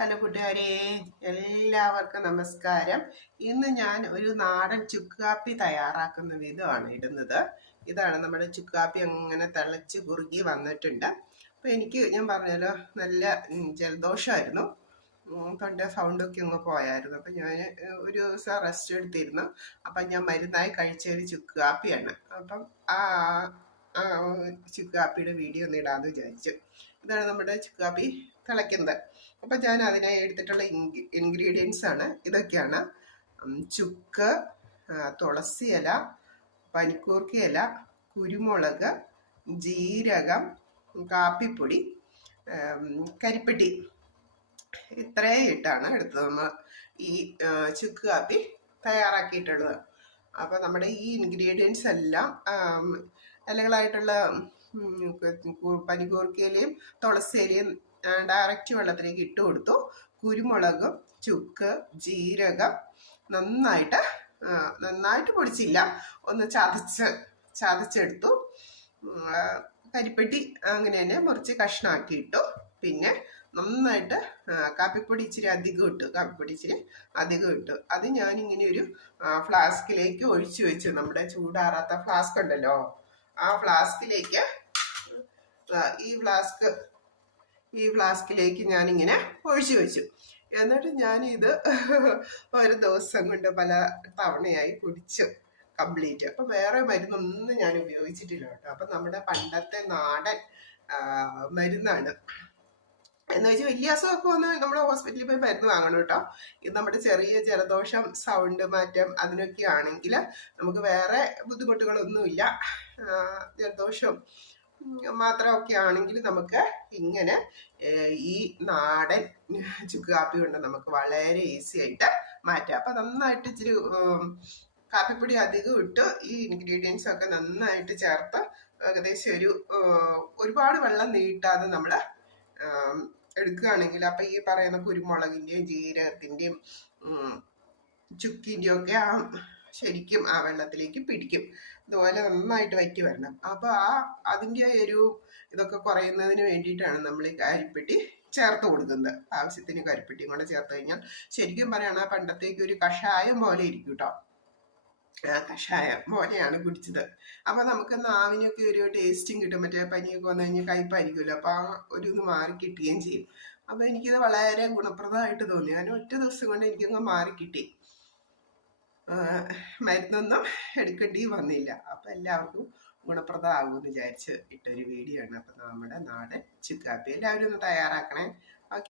Hello കൂട്ടുകാരെ എല്ലാവർക്കും നമസ്കാരം. ഇന്ന് ഞാൻ ഒരു നാടൻ ചുക്കാപ്പി തയ്യാറാക്കുന്ന വിധമാണ് ഇടുന്നത്. ഇതാണ് നമ്മുടെ ചുക്കാപ്പി അങ്ങനെ തിളച്ച് കുറുകി വന്നിട്ടുണ്ട്. അപ്പോൾ എനിക്ക് ഞാൻ പറഞ്ഞല്ലോ നല്ല ജലദോഷമായിരുന്നു തൊണ്ട സൗണ്ടൊക്കെ അങ്ങ് പോയായിരുന്നു. അപ്പം ഞാൻ ഒരു ദിവസം റെസ്റ്റ് എടുത്തിരുന്നു. അപ്പം ഞാൻ മരുന്നായി കഴിച്ച ഒരു ചുക്കുകാപ്പിയാണ്. അപ്പം ആ ആ ചുക്ക് വീഡിയോ ഒന്ന് ഇടാമെന്ന് വിചാരിച്ചു. ഇതാണ് നമ്മുടെ ചുക്കാപ്പി തിളയ്ക്കുന്നത്. അപ്പം ഞാൻ അതിനായി എടുത്തിട്ടുള്ള ഇൻഗ്രീഡിയൻസ് ആണ് ഇതൊക്കെയാണ്. ചുക്ക് തുളസി ഇല പനിക്കൂർക്ക കുരുമുളക് ജീരകം കാപ്പിപ്പൊടി കരിപ്പെട്ടി. ഇത്രയും ഇട്ടാണ് എടുത്തത് നമ്മൾ ഈ ചുക്ക് കാപ്പി തയ്യാറാക്കിയിട്ടുള്ളത്. അപ്പോൾ നമ്മുടെ ഈ ഇൻഗ്രീഡിയൻസ് എല്ലാം ഇലകളായിട്ടുള്ള പനികൂർക്കയിലയും തുളസിയിലയും ഡയറക്റ്റ് വെള്ളത്തിലേക്ക് ഇട്ട് കൊടുത്തു. കുരുമുളകും ചുക്ക് ജീരകം നന്നായിട്ട് നന്നായിട്ട് പൊടിച്ചില്ല. ഒന്ന് ചതച്ച് ചതച്ചെടുത്തു. കരിപ്പെട്ടി അങ്ങനെ തന്നെ മുറിച്ച് കഷ്ണാക്കി ഇട്ടു. പിന്നെ നന്നായിട്ട് കാപ്പിപ്പൊടി ഇച്ചിരി അധികം ഇട്ടു. കാപ്പിപ്പൊടി ഇച്ചിരി അധികം ഇട്ടു. അത് ഞാനിങ്ങനെ ഒരു ഫ്ലാസ്കിലേക്ക് ഒഴിച്ചു വെച്ചു. നമ്മുടെ ചൂടാറാത്ത ഫ്ലാസ്ക് ഉണ്ടല്ലോ. ആ ഫ്ലാസ്കിലേക്ക് ഈ ഫ്ലാസ്ക് ഈ ഫ്ലാസ്കിലേക്ക് ഞാനിങ്ങനെ ഒഴിച്ചു വെച്ചു. എന്നിട്ട് ഞാനിത് ഒരു ദിവസം കൊണ്ട് പല തവണയായി കുടിച്ചു കംപ്ലീറ്റ്. അപ്പം വേറെ മരുന്നൊന്നും ഞാൻ ഉപയോഗിച്ചിട്ടില്ല കേട്ടോ. അപ്പം നമ്മുടെ പണ്ടത്തെ നാടൻ മരുന്നാണ്. എന്ന് വെച്ചാൽ വലിയ അസുഖമൊക്കെ വന്ന് നമ്മുടെ ഹോസ്പിറ്റലിൽ പോയി മരുന്ന് വാങ്ങണം കേട്ടോ. ഇത് നമ്മുടെ ചെറിയ ജലദോഷം സൗണ്ട് മാറ്റം അതിനൊക്കെ ആണെങ്കിൽ നമുക്ക് വേറെ ബുദ്ധിമുട്ടുകളൊന്നുമില്ല. ജലദോഷം മാത്രമൊക്കെ ആണെങ്കിൽ നമുക്ക് ഇങ്ങനെ ഈ നാടൻ ചുക്ക് കാപ്പി കൊണ്ട് നമുക്ക് വളരെ ഈസി ആയിട്ട് മാറ്റാം. അപ്പം നന്നായിട്ട് ഇച്ചിരി കാപ്പിപ്പൊടി അധികം ഇട്ട് ഈ ഇൻഗ്രീഡിയൻസ് ഒക്കെ നന്നായിട്ട് ചേർത്ത് ഏകദേശം ഒരു ഒരുപാട് വെള്ളം നീട്ടാതെ നമ്മൾ എടുക്കുകയാണെങ്കിൽ അപ്പം ഈ പറയുന്ന കുരുമുളകിന്റെയും ജീരകത്തിന്റെയും ചുക്കിന്റെയും ഒക്കെ ആ ശരിക്കും ആ വെള്ളത്തിലേക്ക് പിടിക്കും. ഇതുപോലെ നന്നായിട്ട് വറ്റി വരണം. അപ്പോൾ ആ അതിന്റെ ഒരു ഇതൊക്കെ കുറയുന്നതിന് വേണ്ടിയിട്ടാണ് നമ്മൾ ഈ കരിപ്പെട്ടി ചേർത്ത് കൊടുക്കുന്നത്. ആവശ്യത്തിന് കരിപ്പെട്ടിയും കൂടെ ചേർത്ത് കഴിഞ്ഞാൽ ശരിക്കും പറയുകയാണ് പണ്ടത്തേക്ക് ഒരു കഷായം പോലെ ഇരിക്കും കേട്ടോ കഷായം പോലെയാണ് കുടിച്ചത്. അപ്പൊ നമുക്ക് നാവിനൊക്കെ ഒരു ടേസ്റ്റും കിട്ടും. മറ്റേ പനിയൊക്കെ വന്നു കഴിഞ്ഞാൽ കയ്പായിരിക്കുമല്ലോ. അപ്പൊ ആ ഒരു ഇത് മാറി കിട്ടുകയും ചെയ്യും. അപ്പൊ എനിക്കിത് വളരെ ഗുണപ്രദമായിട്ട് തോന്നി. ഞാൻ ഒറ്റ ദിവസം കൊണ്ട് എനിക്കങ്ങ് മാറി കിട്ടി. മരുന്നൊന്നും എടുക്കേണ്ടി വന്നില്ല. അപ്പൊ എല്ലാവർക്കും ഗുണപ്രദമാകുമെന്ന് വിചാരിച്ച് ഇട്ടൊരു വീഡിയോ ആണ്. അപ്പൊ നമ്മുടെ നാടൻ ചുക്കാപ്പി എല്ലാവരും ഒന്ന് തയ്യാറാക്കണേ.